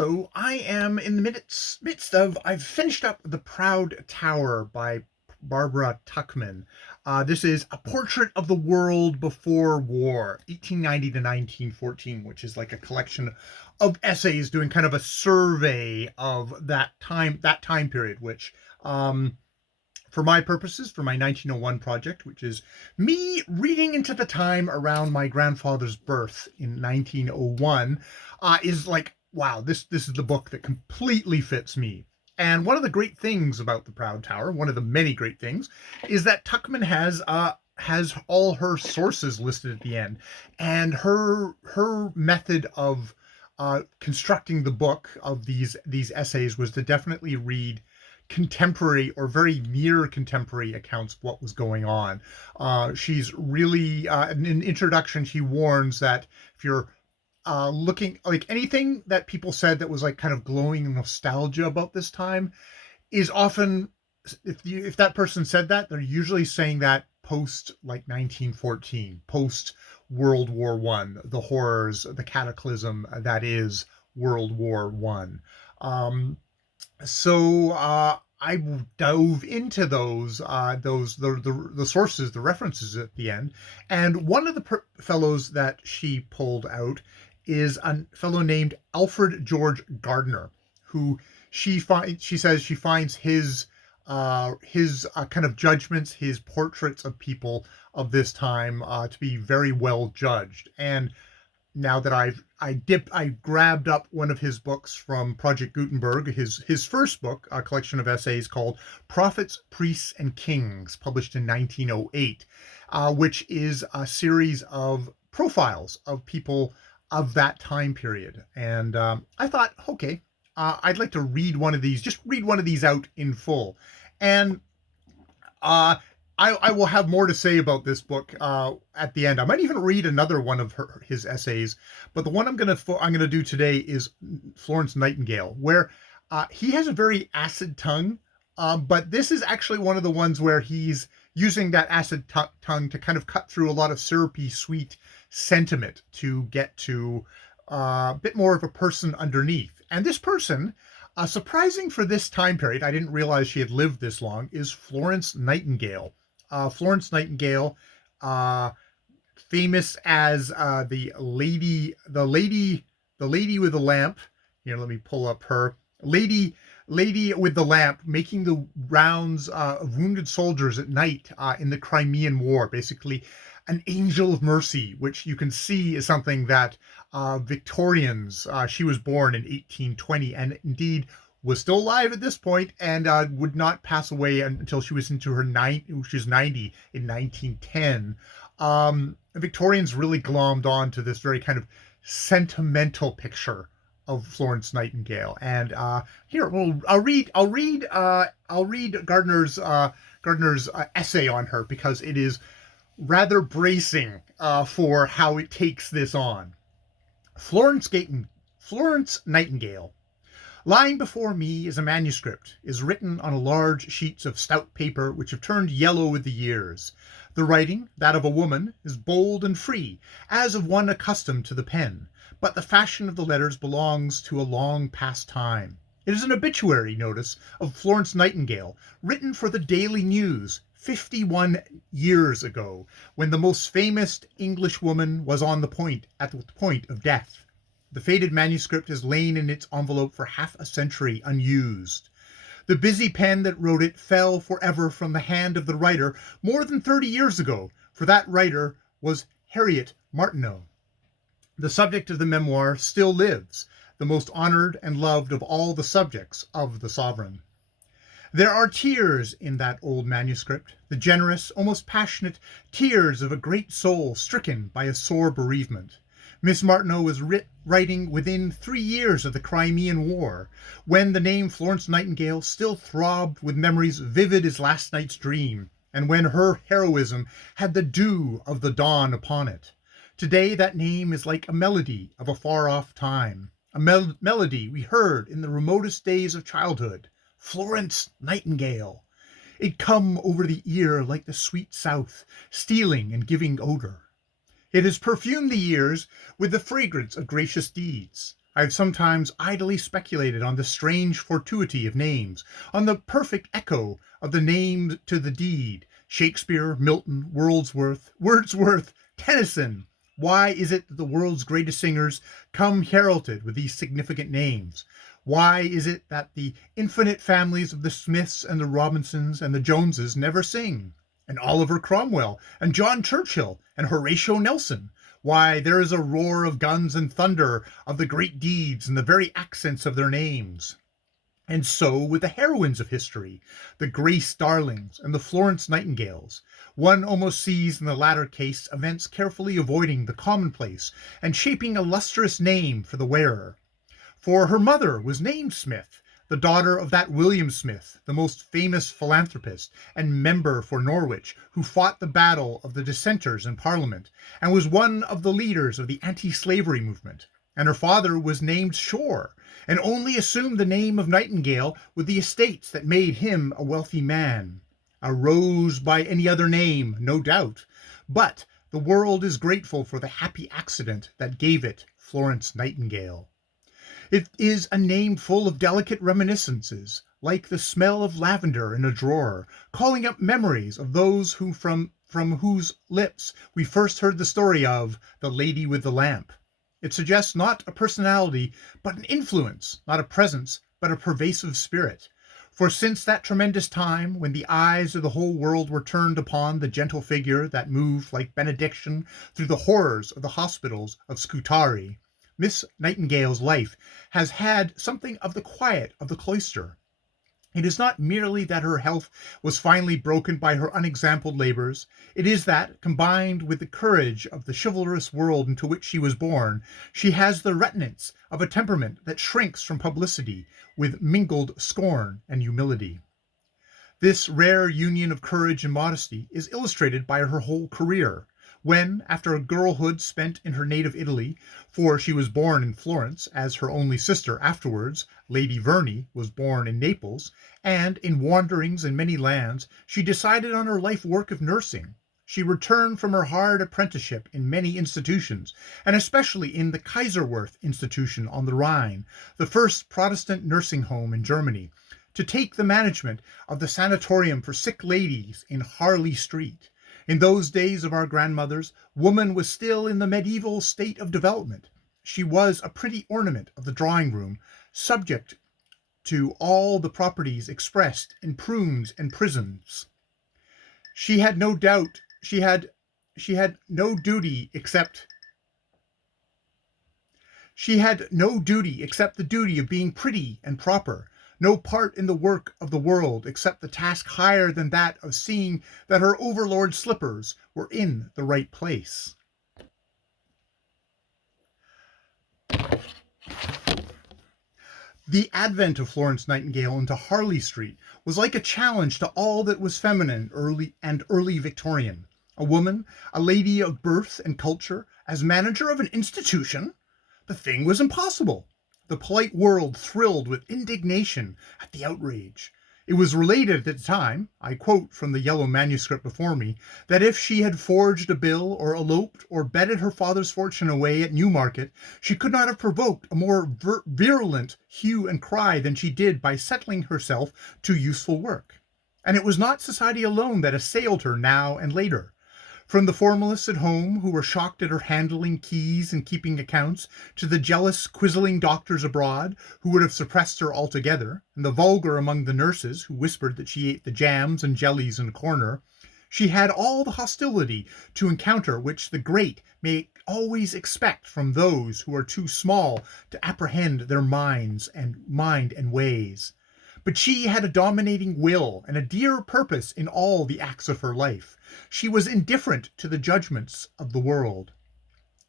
Hello, I am in the midst of, I've finished up The Proud Tower by Barbara Tuchman. This is a portrait of the world before war, 1890 to 1914, which is like a collection of essays doing kind of a survey of that time period, which, for my purposes, for my 1901 project, which is me reading into the time around my grandfather's birth in 1901, is like, wow, this is the book that completely fits me. And one of the great things about The Proud Tower, one of the many great things, is that Tuchman has all her sources listed at the end, and her method of constructing the book of these essays was to definitely read contemporary or very near contemporary accounts of what was going on. She's really, in an introduction, she warns that if you're looking like anything that people said that was like kind of glowing nostalgia about this time is often, if that person said that, they're usually saying that post like 1914, post World War One, the horrors, the cataclysm that is World War One. I dove into the sources, the references at the end, and one of the fellows that she pulled out is a fellow named Alfred George Gardner, who she says she finds his kind of judgments, his portraits of people of this time to be very well judged. And now that I grabbed up one of his books from Project Gutenberg, his first book, a collection of essays called Prfts, Priests, and Kings, published in 1908, which is a series of profiles of people of that time period. And I thought, okay, I'd like to read one of these, just read one of these out in full. And I will have more to say about this book at the end. I might even read another one of his essays, but the one I'm gonna do today is Florence Nightingale, where he has a very acid tongue, but this is actually one of the ones where he's using that acid tongue to kind of cut through a lot of syrupy, sweet sentiment to get to a bit more of a person underneath. And this person, surprising for this time period, I didn't realize she had lived this long, is Florence Nightingale. Florence Nightingale, famous as the lady with the lamp. Here, let me pull up her lady with the lamp, making the rounds of wounded soldiers at night in the Crimean War. Basically, an angel of mercy, which you can see is something that Victorians. She was born in 1820, and indeed was still alive at this point, and would not pass away until she was into her she was 90 in 1910. Victorians really glommed on to this very kind of sentimental picture of Florence Nightingale. And here, well, I'll read Gardner's essay on her, because it is rather bracing for how it takes this on. Florence Nightingale. Lying before me is a manuscript, is written on large sheets of stout paper which have turned yellow with the years. The writing, that of a woman, is bold and free, as of one accustomed to the pen, but the fashion of the letters belongs to a long past time. It is an obituary notice of Florence Nightingale, written for the Daily News 51 years ago, when the most famous Englishwoman was at the point of death. The faded manuscript has lain in its envelope for half a century unused. The busy pen that wrote it fell forever from the hand of the writer more than 30 years ago, for that writer was Harriet Martineau. The subject of the memoir still lives, the most honored and loved of all the subjects of the sovereign. There are tears in that old manuscript, the generous, almost passionate tears of a great soul stricken by a sore bereavement. Miss Martineau was writing within 3 years of the Crimean War, when the name Florence Nightingale still throbbed with memories vivid as last night's dream, and when her heroism had the dew of the dawn upon it. Today that name is like a melody of a far-off time, a melody we heard in the remotest days of childhood. Florence Nightingale. It come over the ear like the sweet south, stealing and giving odor. It has perfumed the years with the fragrance of gracious deeds. I have sometimes idly speculated on the strange fortuity of names, on the perfect echo of the name to the deed. Shakespeare, Milton, Wordsworth, Tennyson. Why is it that the world's greatest singers come heralded with these significant names? Why is it that the infinite families of the Smiths and the Robinsons and the Joneses never sing? And Oliver Cromwell and John Churchill and Horatio Nelson? Why, there is a roar of guns and thunder of the great deeds in the very accents of their names. And so with the heroines of history, the Grace Darlings and the Florence Nightingales. One almost sees in the latter case events carefully avoiding the commonplace and shaping a lustrous name for the wearer. For her mother was named Smith, the daughter of that William Smith, the most famous philanthropist and member for Norwich, who fought the battle of the dissenters in Parliament, and was one of the leaders of the anti-slavery movement. And her father was named Shore, and only assumed the name of Nightingale with the estates that made him a wealthy man. A rose by any other name, no doubt, but the world is grateful for the happy accident that gave it Florence Nightingale. It is a name full of delicate reminiscences, like the smell of lavender in a drawer, calling up memories of those who from whose lips we first heard the story of The Lady with the Lamp. It suggests not a personality, but an influence, not a presence, but a pervasive spirit. For since that tremendous time when the eyes of the whole world were turned upon the gentle figure that moved like benediction through the horrors of the hospitals of Scutari, Miss Nightingale's life has had something of the quiet of the cloister. It is not merely that her health was finally broken by her unexampled labors. It is that, combined with the courage of the chivalrous world into which she was born, she has the reticence of a temperament that shrinks from publicity with mingled scorn and humility. This rare union of courage and modesty is illustrated by her whole career. When, after a girlhood spent in her native Italy, for she was born in Florence, as her only sister afterwards, Lady Verney, was born in Naples, and in wanderings in many lands, she decided on her life work of nursing. She returned from her hard apprenticeship in many institutions, and especially in the Kaiserwerth Institution on the Rhine, the first Protestant nursing home in Germany, to take the management of the sanatorium for sick ladies in Harley Street. In those days of our grandmothers, woman was still in the medieval state of development. She was a pretty ornament of the drawing room, subject to all the properties expressed in prunes and prisms. She had no duty except the duty of being pretty and proper, no part in the work of the world except the task higher than that of seeing that her overlord's slippers were in the right place. The advent of Florence Nightingale into Harley Street was like a challenge to all that was feminine early Victorian. A woman, a lady of birth and culture, as manager of an institution? The thing was impossible. The polite world thrilled with indignation at the outrage. It was related at the time, I quote from the yellow manuscript before me, that if she had forged a bill or eloped or betted her father's fortune away at Newmarket, she could not have provoked a more virulent hue and cry than she did by settling herself to useful work. And it was not society alone that assailed her now and later. From the formalists at home, who were shocked at her handling keys and keeping accounts, to the jealous, quizzling doctors abroad, who would have suppressed her altogether, and the vulgar among the nurses, who whispered that she ate the jams and jellies in a corner, she had all the hostility to encounter which the great may always expect from those who are too small to apprehend their mind and ways. But she had a dominating will and a dear purpose in all the acts of her life. She was indifferent to the judgments of the world.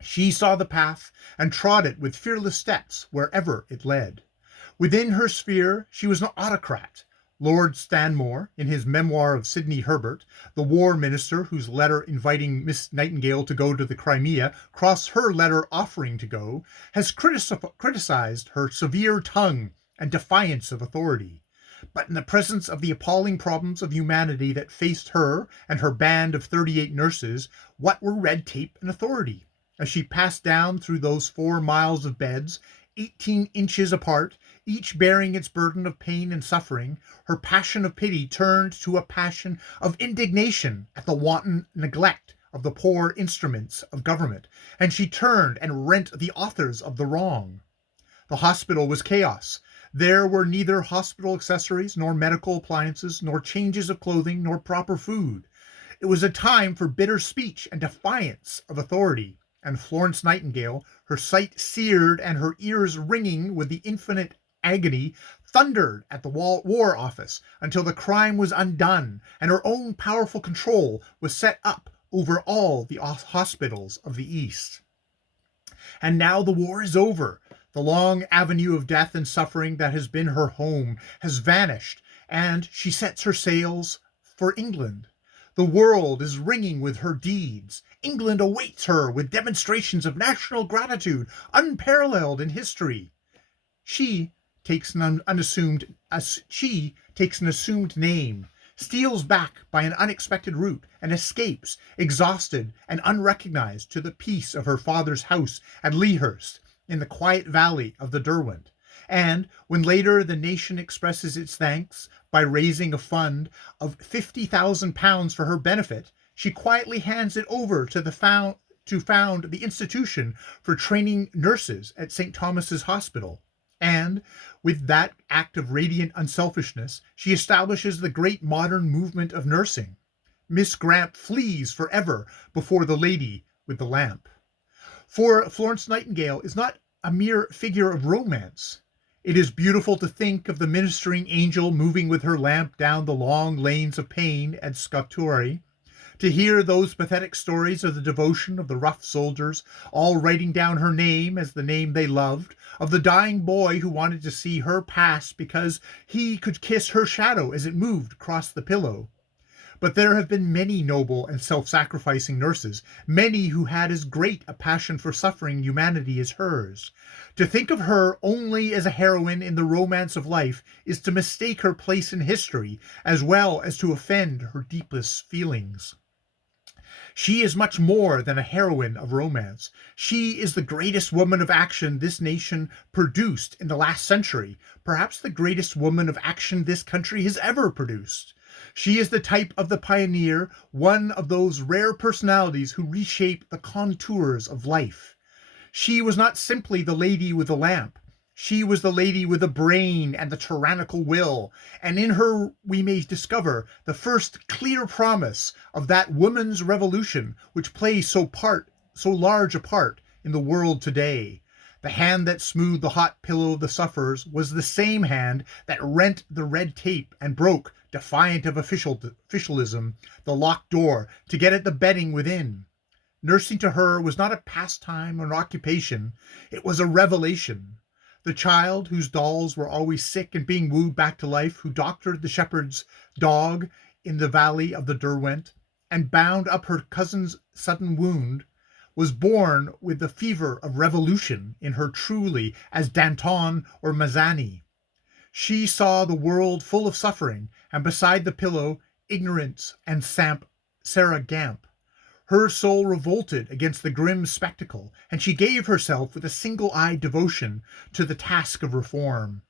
She saw the path and trod it with fearless steps wherever it led. Within her sphere she was an autocrat. Lord Stanmore, in his memoir of Sidney Herbert, the war minister whose letter inviting Miss Nightingale to go to the Crimea crossed her letter offering to go, has criticized her severe tongue and defiance of authority. But in the presence of the appalling problems of humanity that faced her and her band of 38 nurses, what were red tape and authority? As she passed down through those 4 miles of beds, 18 inches apart, each bearing its burden of pain and suffering, her passion of pity turned to a passion of indignation at the wanton neglect of the poor instruments of government, and she turned and rent the authors of the wrong. The hospital was chaos. There were neither hospital accessories, nor medical appliances, nor changes of clothing, nor proper food. It was a time for bitter speech and defiance of authority, and Florence Nightingale, her sight seared and her ears ringing with the infinite agony, thundered at the War Office until the crime was undone and her own powerful control was set up over all the hospitals of the East. And now the war is over. The long avenue of death and suffering that has been her home has vanished, and she sets her sails for England. The world is ringing with her deeds. England awaits her with demonstrations of national gratitude unparalleled in history. She takes an assumed name, steals back by an unexpected route, and escapes, exhausted and unrecognized, to the peace of her father's house at Lea Hurst, in the quiet valley of the Derwent. And when later the nation expresses its thanks by raising a fund of £50,000 for her benefit, she quietly hands it over to found the institution for training nurses at St. Thomas's Hospital. And with that act of radiant unselfishness, she establishes the great modern movement of nursing. Miss Grant flees forever before the lady with the lamp. For Florence Nightingale is not a mere figure of romance. It is beautiful to think of the ministering angel moving with her lamp down the long lanes of pain at Scutari, to hear those pathetic stories of the devotion of the rough soldiers, all writing down her name as the name they loved, of the dying boy who wanted to see her pass because he could kiss her shadow as it moved across the pillow. But there have been many noble and self-sacrificing nurses, many who had as great a passion for suffering humanity as hers. To think of her only as a heroine in the romance of life is to mistake her place in history, as well as to offend her deepest feelings. She is much more than a heroine of romance. She is the greatest woman of action this nation produced in the last century, perhaps the greatest woman of action this country has ever produced. She is the type of the pioneer, one of those rare personalities who reshape the contours of life. She was not simply the lady with the lamp. She was the lady with the brain and the tyrannical will, and in her we may discover the first clear promise of that woman's revolution which plays so large a part in the world today. The hand that smoothed the hot pillow of the sufferers was the same hand that rent the red tape and broke, defiant of officialism, the locked door to get at the bedding within. Nursing to her was not a pastime or an occupation, it was a revelation. The child whose dolls were always sick and being wooed back to life, who doctored the shepherd's dog in the valley of the Derwent and bound up her cousin's sudden wound, was born with the fever of revolution in her truly as Danton or Mazzani. She saw the world full of suffering, and beside the pillow, ignorance and Sarah Gamp. Her soul revolted against the grim spectacle, and she gave herself with a single-eyed devotion to the task of reform.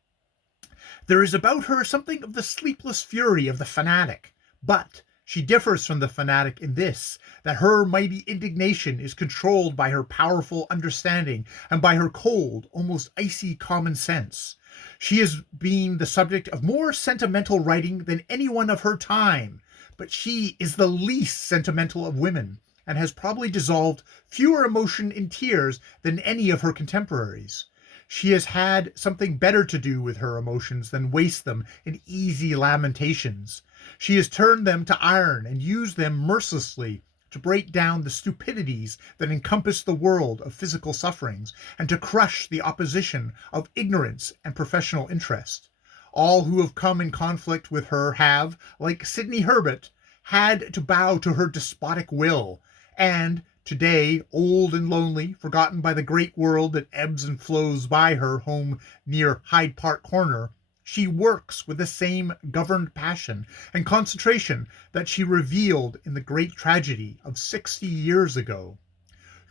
There is about her something of the sleepless fury of the fanatic, but she differs from the fanatic in this, that her mighty indignation is controlled by her powerful understanding and by her cold, almost icy common sense. She has been the subject of more sentimental writing than anyone of her time, but she is the least sentimental of women, and has probably dissolved fewer emotion in tears than any of her contemporaries. She has had something better to do with her emotions than waste them in easy lamentations. She has turned them to iron and used them mercilessly to break down the stupidities that encompass the world of physical sufferings, and to crush the opposition of ignorance and professional interest. All who have come in conflict with her have, like Sidney Herbert, had to bow to her despotic will, and today, old and lonely, forgotten by the great world that ebbs and flows by her home near Hyde Park Corner, she works with the same governed passion and concentration that she revealed in the great tragedy of 60 years ago.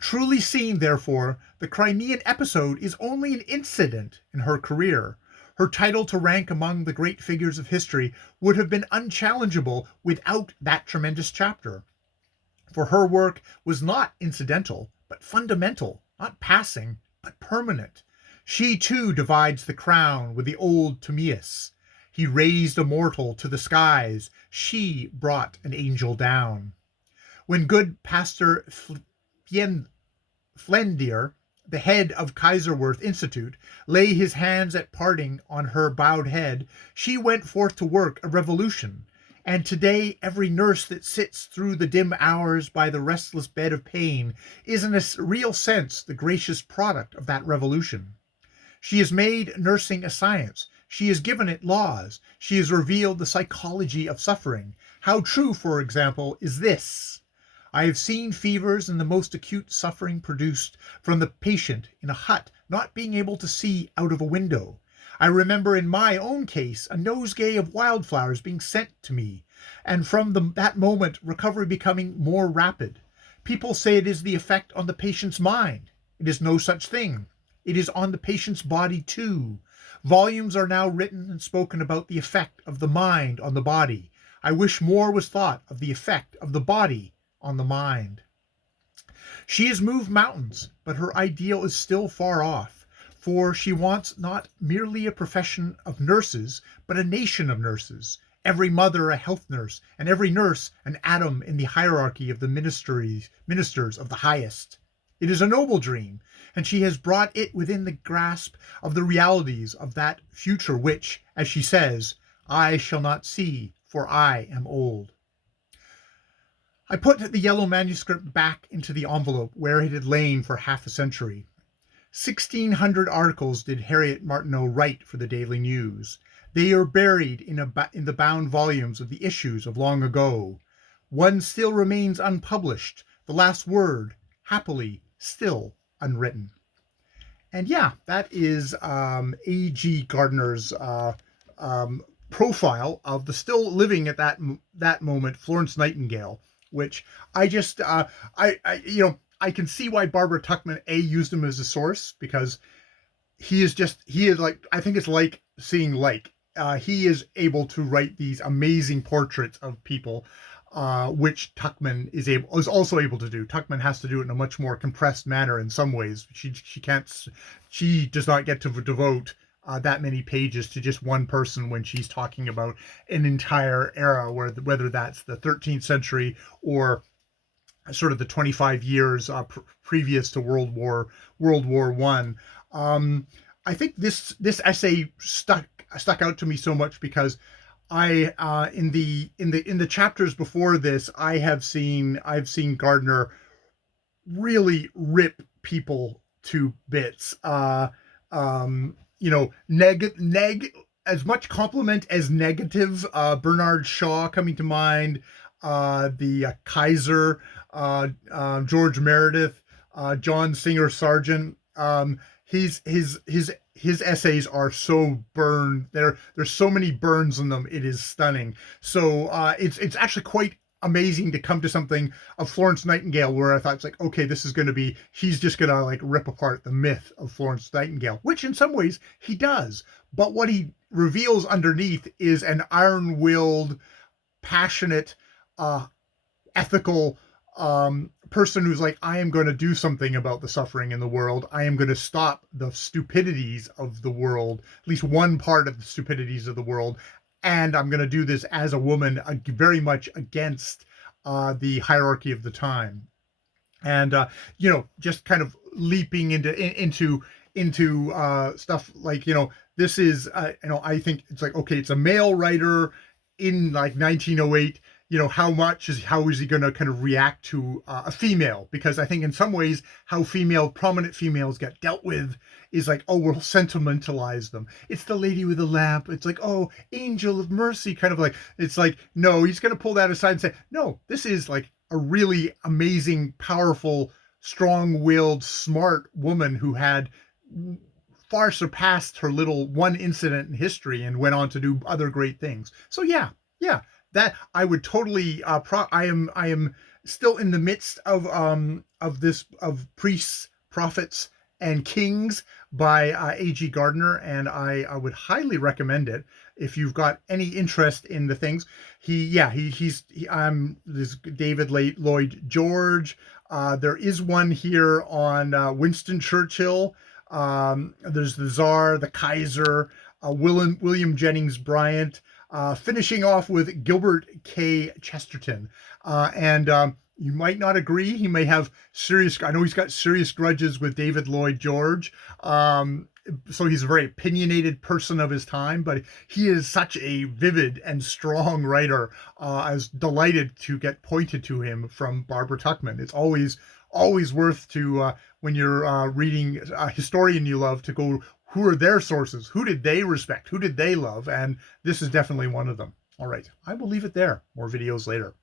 Truly seen, therefore, the Crimean episode is only an incident in her career. Her title to rank among the great figures of history would have been unchallengeable without that tremendous chapter. For her work was not incidental, but fundamental, not passing, but permanent. She too divides the crown with the old Timaeus. He raised a mortal to the skies, she brought an angel down. When good Pastor Flendier, the head of Kaiserwerth Institute, lay his hands at parting on her bowed head, she went forth to work a revolution. And today every nurse that sits through the dim hours by the restless bed of pain is in a real sense the gracious product of that revolution. She has made nursing a science. She has given it laws. She has revealed the psychology of suffering. How true, for example, is this? I have seen fevers and the most acute suffering produced from the patient in a hut not being able to see out of a window. I remember in my own case a nosegay of wildflowers being sent to me, and from that moment recovery becoming more rapid. People say it is the effect on the patient's mind. It is no such thing. It is on the patient's body too. Volumes are now written and spoken about the effect of the mind on the body. I wish more was thought of the effect of the body on the mind. She has moved mountains, but her ideal is still far off, for she wants not merely a profession of nurses, but a nation of nurses, every mother a health nurse, and every nurse an atom in the hierarchy of the ministers of the highest. It is a noble dream, and she has brought it within the grasp of the realities of that future which, as she says, I shall not see, for I am old. I put the yellow manuscript back into the envelope where it had lain for half a century. 1,600 articles did Harriet Martineau write for the Daily News. They are buried in the bound volumes of the issues of long ago. One still remains unpublished, the last word, happily, still unwritten. And yeah, that is A.G. Grdnr's profile of the still living at that moment Florence Nightingale, which I just I can see why Barbara Tuchman used him as a source, because he is like, I think it's like seeing he is able to write these amazing portraits of people, which Tuchman is also able to do. Tuchman has to do it in a much more compressed manner in some ways. She does not get to devote that many pages to just one person when she's talking about an entire era, whether that's the 13th century or sort of the 25 years previous to World War One. I think this essay stuck out to me so much because I in the chapters before this, I've seen Grdnr really rip people to bits. As much compliment as negative. Bernard Shaw coming to mind, the Kaiser, George Meredith, John Singer Sargent. His essays are so burned. There's so many burns in them. It is stunning. So it's actually quite amazing to come to something of Florence Nightingale where I thought it's like, okay, this is going to be, he's just going to like rip apart the myth of Florence Nightingale, which in some ways he does. But what he reveals underneath is an iron-willed, passionate, ethical person who's like, I am going to do something about the suffering in the world. I am going to stop the stupidities of the world, at least one part of the stupidities of the world. And I'm going to do this as a woman, very much against the hierarchy of the time. And, just kind of leaping into stuff like, this is, I think it's like, okay, it's a male writer in like 1908. How is he going to kind of react to a female? Because I think in some ways how prominent females get dealt with is like, oh, we'll sentimentalize them. It's the lady with the lamp. It's like, oh, angel of mercy, kind of like, it's like, no, he's going to pull that aside and say, no, this is like a really amazing, powerful, strong-willed, smart woman who had far surpassed her little one incident in history and went on to do other great things. So yeah. That I would totally. I am still in the midst of Priests, Prophets, and Kings by A.G. Gardner, and I would highly recommend it if you've got any interest in the things. I'm this David Lloyd George. There is one here on Winston Churchill. There's the Tsar, the Kaiser, William Jennings Bryant, finishing off with Gilbert K. Chesterton. And You might not agree. He may have I know he's got serious grudges with David Lloyd George. So he's a very opinionated person of his time, but he is such a vivid and strong writer. I was delighted to get pointed to him from Barbara Tuchman. It's always worth to, when you're reading a historian you love, to go, who are their sources? Who did they respect? Who did they love? And this is definitely one of them. All right, I will leave it there. More videos later.